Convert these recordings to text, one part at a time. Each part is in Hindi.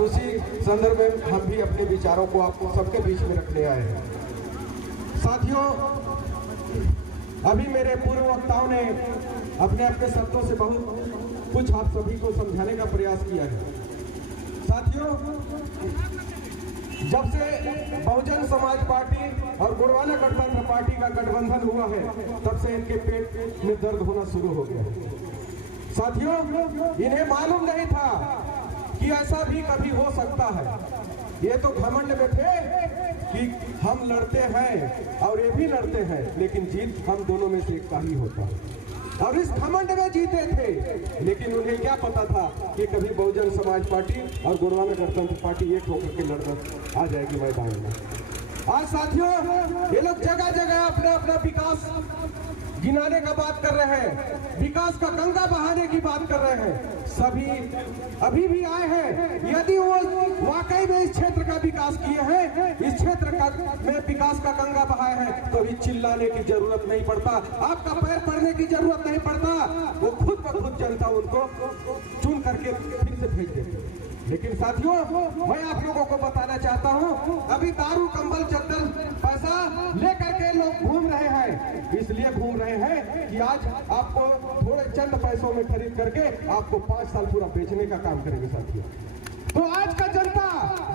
और उसी संदर्भ में हम भी अपने विचारों को आपको सबके बीच में रखने आए हैं। साथियों, अभी मेरे पूर्व वक्ताओं ने अपने अपने शब्दों से बहुत कुछ आप सभी को समझाने का प्रयास किया है। साथियों, जब से बहुजन समाज पार्टी और गोंडवाना गणतंत्र पार्टी का गठबंधन हुआ है, तब से इनके पेट में दर्द होना शुरू हो गया। साथियों, इन्हें मालूम नहीं था कि ऐसा भी कभी हो सकता है। ये तो घमंड में थे कि हम लड़ते हैं और ये भी लड़ते हैं, लेकिन जीत हम दोनों में से एक का ही होता है। और इस घमंड में जीते थे, लेकिन उन्हें क्या पता था कि कभी बहुजन समाज पार्टी और गोंडवाना गणतंत्र पार्टी एक होकर के लड़ना आ जाएगी मैदान में। आज साथियों, ये लोग जगह जगह अपना अपना विकास गिनाने का बात कर रहे हैं, विकास का गंगा बहाने की बात कर रहे हैं। सभी अभी भी आए हैं, यदि वो वाकई में इस क्षेत्र का विकास किए हैं, इस क्षेत्र का में विकास का गंगा बहाए हैं, तो अभी चिल्लाने की जरूरत नहीं पड़ता, आपका पैर पड़ने की जरूरत नहीं पड़ता। वो खुद ब खुद जनता उनको चुन करके फिर से भेज देती। लेकिन साथियों, मैं आप लोगों को बताना चाहता हूं, अभी दारू, कंबल, चद्दर, पैसा लेकर के लोग घूम रहे हैं। इसलिए घूम रहे हैं कि आज आपको थोड़े चंद पैसों में खरीद करके आपको 5 साल पूरा बेचने का काम करेंगे। साथियों, तो आज का जनता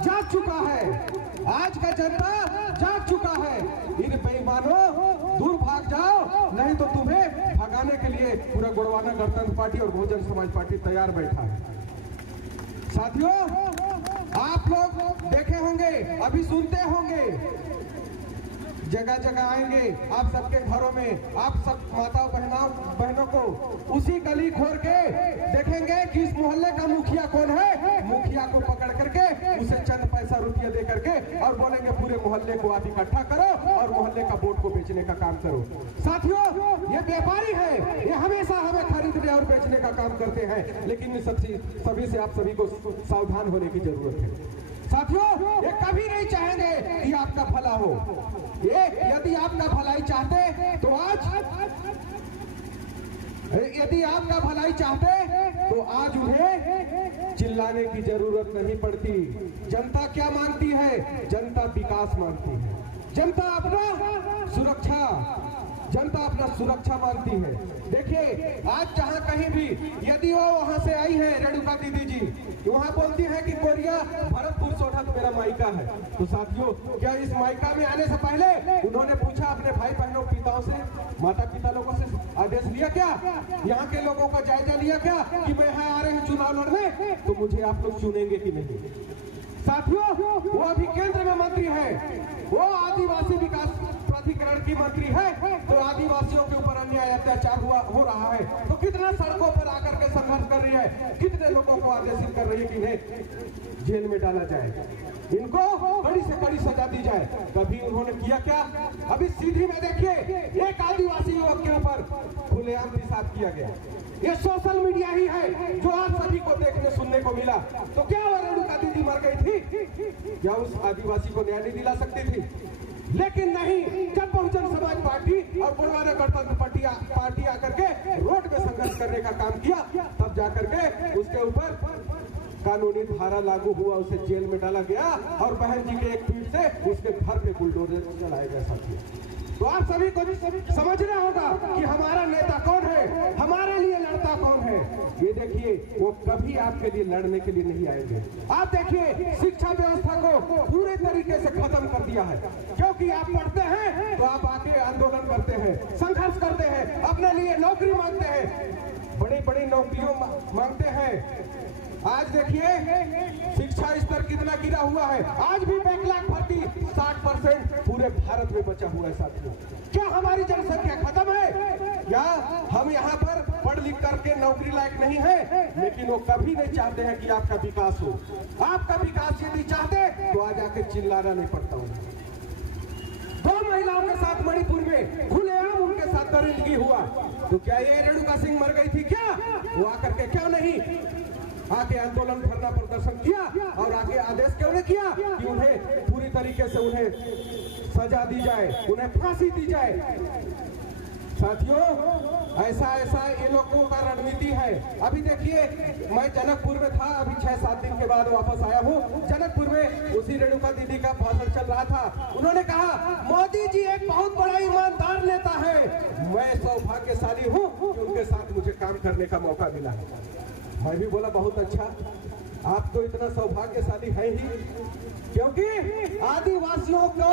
जाग चुका है, आज का जनता जाग चुका है। इन बेईमानों, दूर भाग जाओ, नहीं तो तुम्हें भगाने के लिए पूरा गोंडवाना गणतंत्र पार्टी और बहुजन समाज पार्टी तैयार बैठा है। साथियों, आप लोग देखे होंगे, अभी सुनते होंगे, जगह जगह आएंगे आप सबके घरों में, आप सब माताओं बहनों को उसी गली खोर के देखेंगे कि इस मोहल्ले का मुखिया कौन है। मुखिया को पकड़ करके उसे चंद पैसा रुपया दे करके और बोलेंगे पूरे मोहल्ले को आप इकट्ठा करो और मोहल्ले का वोट को बेचने का काम करो। साथियों, ये व्यापारी है, ये हमेशा हमें खरीदने और बेचने का काम करते हैं, लेकिन सभी से आप सभी को सावधान होने की जरूरत है। साथियों, ये कभी नहीं चाहेंगे कि आपका भला हो। ये यदि आपका भलाई चाहते तो आज उन्हें चिल्लाने की जरूरत नहीं पड़ती। जनता क्या मांगती है? जनता विकास मांगती है, जनता अपना सुरक्षा मांगती है। देखिए, आज जहां कहीं भी यदि वो वहां से आई है, रेणुका दीदी जी वहां बोलती है कि कोरिया भरतपुर सोढ़त मेरा मायका है, तो साथियों, क्या इस मायका में आने से पहले उन्होंने पूछा अपने भाई बहनों, पिताओं से, माता पिता लोगों से आदेश लिया क्या? यहाँ के लोगों का जायजा लिया क्या कि मैं यहाँ आ रहे हैं चुनाव लड़ने, तो मुझे आप लोग चुनेंगे कि नहीं? साथियों, वो अभी केंद्र में मंत्री है, वो आदिवासी विकास प्राधिकरण की मंत्री है, तो आदिवासियों के ऊपर अन्याय अत्याचार हो रहा है, तो कितना सड़कों पर आकर के संघर्ष कर रही है, कितने लोगों को आदेशित कर रही है कि इन्हें जेल में डाला जाए, इनको कड़ी से कड़ी सजा दी जाए। कभी उन्होंने किया क्या? अभी सीधी में देखिए, एक आदिवासी युवक के ऊपर खुलेआम पेशाब किया गया। ये सोशल मीडिया ही है जो आप सभी को देखने सुनने को मिला। तो क्या वो रेणुका दीदी मर गई थी? क्या उस आदिवासी को न्याय नहीं दिला सकती थी? लेकिन नहीं, जब बहुजन समाज पार्टी और गोंडवाना गणतंत्र पार्टी आकर के रोड पे संघर्ष करने का काम किया, तब जाकर के उसके ऊपर कानूनी धारा लागू हुआ, उसे जेल में डाला गया और बहन जी के एक ट्वीट से उसके घर पे बुलडोजर चलाया गया। साथियों, तो आप सभी को भी समझना होगा कि हमारा नेता कौन है, हमारे लिए लड़ता कौन है। ये देखिए, वो कभी आपके लिए लड़ने के लिए नहीं आएंगे। आप देखिए, शिक्षा व्यवस्था को पूरे तरीके से खत्म कर दिया है, क्योंकि आप पढ़ते हैं तो आप आके आंदोलन करते हैं, संघर्ष करते हैं, अपने लिए नौकरी मांगते हैं, बड़ी बड़ी नौकरियों मांगते हैं। आज देखिए, शिक्षा स्तर कितना गिरा हुआ है। आज भी बैकलॉग भर्ती 60% पूरे भारत में बचा हुआ है। साथियों, क्या हमारी जनसंख्या खत्म है? या हम यहाँ पर पढ़ लिख करके नौकरी लायक नहीं है? लेकिन वो कभी नहीं चाहते हैं कि आपका विकास हो। आपका विकास यदि चाहते तो आज आके चिल्लाना नहीं पड़ता उन्हें। 2 महिलाओं के साथ मणिपुर में खुलेआम उनके साथ दरिंदगी हुआ, तो क्या ये रेणुका सिंह मर गई थी क्या? वो आकर के क्यों नहीं आके आंदोलन, धरना प्रदर्शन किया और आगे आदेश क्यों नहीं किया कि उन्हें पूरी तरीके से उन्हें सजा दी जाए, उन्हें फांसी दी जाए? साथियों, ऐसा ऐसा ये लोगों का रणनीति है। अभी देखिए, मैं जनकपुर में था, अभी 6-7 दिन के बाद वापस आया हूँ। जनकपुर में उसी रेणुका दीदी का भाषण चल रहा था। उन्होंने कहा मोदी जी एक बहुत बड़ा ईमानदार नेता है। मैं सौभाग्यशाली हूँ कि उनके साथ मुझे काम करने का मौका मिला है। मैं भी बोला बहुत अच्छा, आप तो इतना सौभाग्यशाली है ही, क्योंकि आदिवासियों को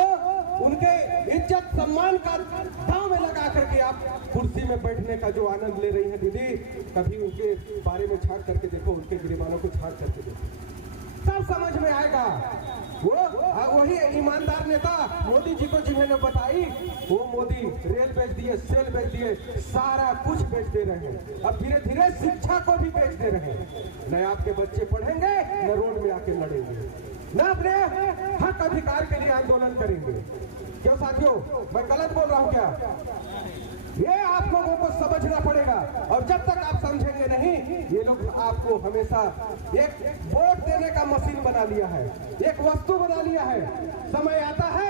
उनके इज्जत सम्मान का दांव में लगा करके आप कुर्सी में बैठने का जो आनंद ले रही हैं दीदी, कभी उनके बारे में झांक करके देखो, उनके गिरबानों को झांक करके देखो, सब समझ में आएगा। वो वही ईमानदार नेता मोदी जी को जिन्होंने बताई, वो मोदी रेल बेच दिए, सेल बेच दिए, सारा कुछ बेच दे रहे हैं। अब धीरे धीरे शिक्षा को भी बेच दे रहे हैं। न आपके बच्चे पढ़ेंगे, न रोड में आके लड़ेंगे, न अपने हक अधिकार के लिए आंदोलन करेंगे। क्यों साथियों, मैं गलत बोल रहा हूँ क्या? ये आप लोगों को समझना पड़ेगा, और जब तक आप समझेंगे नहीं, ये लोग आपको हमेशा एक वोट देने का मशीन बना लिया है, एक वस्तु बना लिया है। समय आता है,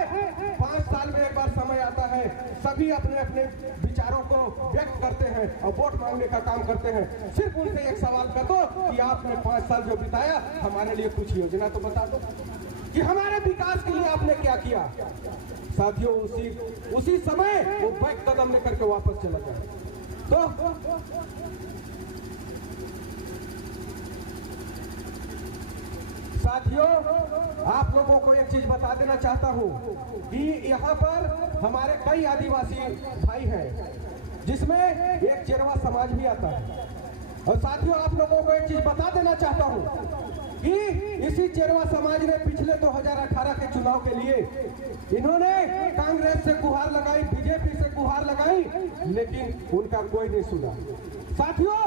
5 साल में एक बार समय आता है, सभी अपने अपने विचारों को व्यक्त करते हैं और वोट मांगने का काम करते हैं। सिर्फ उनसे एक सवाल कर दो कि आपने 5 साल जो बिताया, हमारे लिए कुछ योजना तो बता दो कि हमारे विकास के लिए आपने क्या किया। साथियों, उसी समय वो बैक कदम लेकर के वापस चला जाए। तो साथियों, आप लोगों को एक चीज बता देना चाहता हूं कि यहाँ पर हमारे कई आदिवासी भाई हैं, जिसमें एक चेरवा समाज भी आता है। और साथियों, आप लोगों को एक चीज बता देना चाहता हूं कि इसी चेरवा समाज ने पिछले 2018 के चुनाव के लिए इन्होंने कांग्रेस से गुहार लगाई, बीजेपी से गुहार लगाई, लेकिन उनका कोई नहीं सुना। साथियों,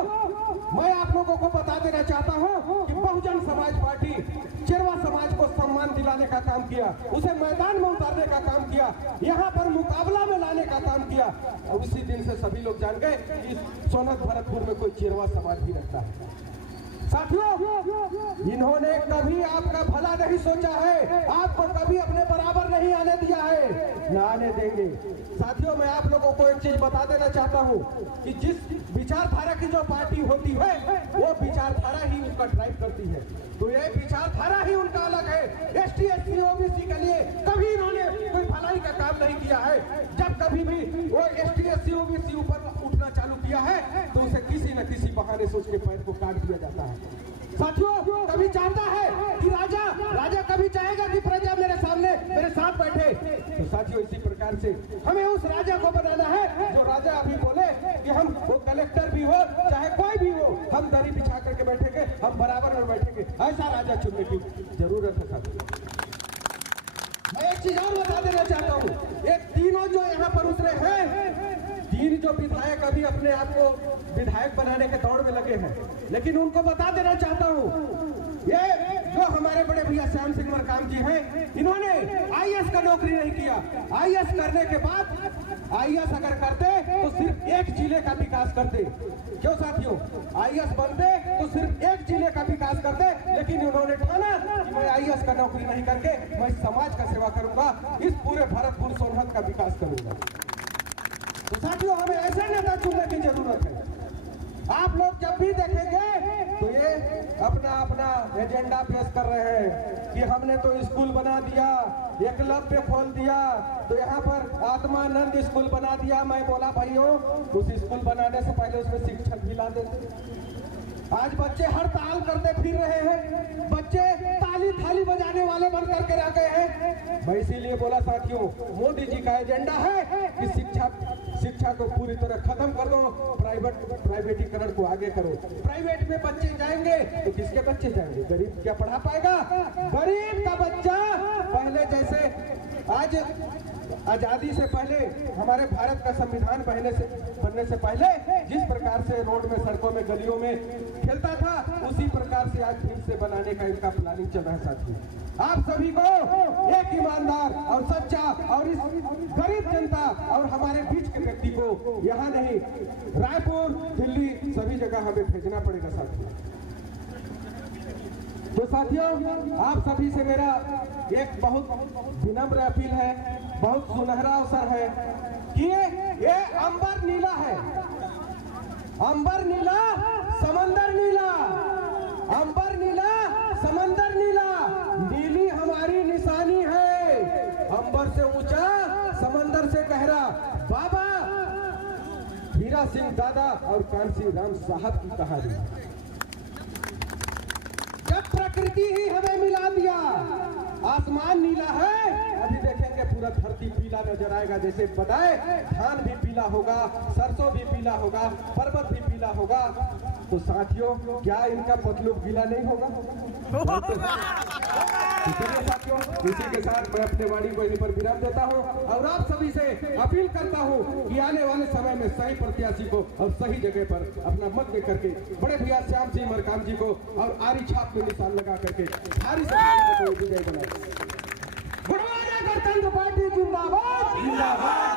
मैं आप लोगों को बता देना चाहता हूं कि बहुजन समाज पार्टी चेरवा समाज को सम्मान दिलाने का काम किया, उसे मैदान में उतारने का काम किया, यहाँ पर मुकाबला में लाने का काम किया। और उसी दिन से सभी लोग जान गए कि सोनत भरतपुर में कोई चेरवा समाज भी रहता है। साथियों, इन्होंने कभी आपका भला नहीं सोचा है, आपको कभी अपने बराबर नहीं आने दिया है, न आने देंगे। साथियों, मैं आप लोगों को एक चीज बता देना चाहता हूं कि जिस विचारधारा की जो पार्टी होती है, वो विचारधारा ही उनका ड्राइव करती है। तो ये विचारधारा ही उनका अलग है। ST SC OBC के लिए कभी इन्होंने कोई भलाई का काम नहीं किया है। जब कभी भी वो ST SC OBC ऊपर उठना चालू किया है, तो उसे किसी न किसी बहाने से उसके पैर को काट दिया जाता है। साथियों, कभी चाहता है कि राजा कभी चाहेगा कि प्रजा मेरे सामने मेरे साथ बैठे। तो साथियों, इसी प्रकार से हमें उस राजा को बनाना है जो राजा अभी बोले कि हम, वो कलेक्टर भी हो चाहे कोई भी हो, हम दरी बिछा करके बैठेंगे, हम बराबर में बैठेंगे। ऐसा राजा चुनने की जरूरत है। साथियों, मैं एक चीज और बता देना चाहता हूँ, ये तीनों जो यहाँ पर उतरे हैं, 3 जो विधायक अभी अपने आप को विधायक बनाने के दौड़ में लगे हैं, लेकिन उनको बता देना चाहता हूँ, ये जो हमारे बड़े भैया श्याम सिंह मरकाम जी हैं, इन्होंने IAS का नौकरी नहीं किया। IAS करने के बाद, IAS अगर करते तो सिर्फ एक जिले का विकास करते। क्यों साथियों, IAS बनते तो सिर्फ एक जिले का विकास करते, लेकिन इन्होंने ठाना कि मैं IAS का नौकरी नहीं करके मैं समाज का सेवा करूंगा, इस पूरे भरतपुर सोनहत का विकास करूंगा। तो साथियों, हमें ऐसे नेता चुनने की जरूरत है। आप लोग जब भी देखेंगे तो ये अपना एजेंडा पेश कर रहे हैं कि हमने तो स्कूल बना दिया, एकलव्य खोल दिया, तो यहाँ पर आत्मानंद स्कूल बना दिया। मैं बोला भाइयों, उस स्कूल बनाने से पहले उसमें शिक्षक भी ला देते। आज बच्चे हड़ताल करते फिर रहे हैं, बच्चे ताली थाली बजाने वाले बन करके रह गए हैं। मैं इसीलिए बोला साथियों, मोदी जी का एजेंडा है कि शिक्षा को पूरी तरह खत्म कर दो, प्राइवेटीकरण को आगे करो। प्राइवेट में बच्चे जाएंगे तो किसके बच्चे जाएंगे? गरीब क्या पढ़ा पाएगा? गरीब का बच्चा पहले जैसे, आज आजादी से पहले, हमारे भारत का संविधान बनने से पहले जिस प्रकार से रोड में, सड़कों में, गलियों में खेलता था, उसी प्रकार से आज फिर से बनाने का इनका प्लानिंग चल रहा है। साथियों, आप सभी को एक ईमानदार और सच्चा और इस गरीब जनता और हमारे बीच के व्यक्ति को यहाँ नहीं, रायपुर, दिल्ली, सभी जगह हमें भेजना पड़ेगा। साथियों, तो साथियों, आप सभी से मेरा एक बहुत विनम्र अपील है, बहुत सुनहरा अवसर है कि ये अंबर नीला है, अंबर नीला समंदर नीला, अंबर नीला समंदर नीला, नीली हमारी निशानी है, अंबर से ऊंचा समंदर से गहरा। बाबा हीरा सिंह दादा और कांसी राम साहब की कहानी। जब प्रकृति ही हमें मिला दिया, आसमान नीला है, अभी देखेंगे पूरा धरती पीला नजर आएगा। जैसे बताए धान भी पीला होगा, सरसों भी पीला होगा, पर्वत भी पीला होगा। तो साथियों क्या इनका पतलूब गीला नहीं होगा? चलिए साथियों, इसी के साथ मैं अपने वाणी को यहीं पर विराम देता हूं और आप सभी से अपील करता हूं कि आने वाले समय में सही प्रत्याशी को और सही जगह पर अपना मत दे करके बड़े भैया श्याम सिंह मरकाम जी को और आरी छाप में निशान लगा करके भारी से विजय बनाए। गणतंत्र पार्टी जिंदाबाद जिंदाबाद।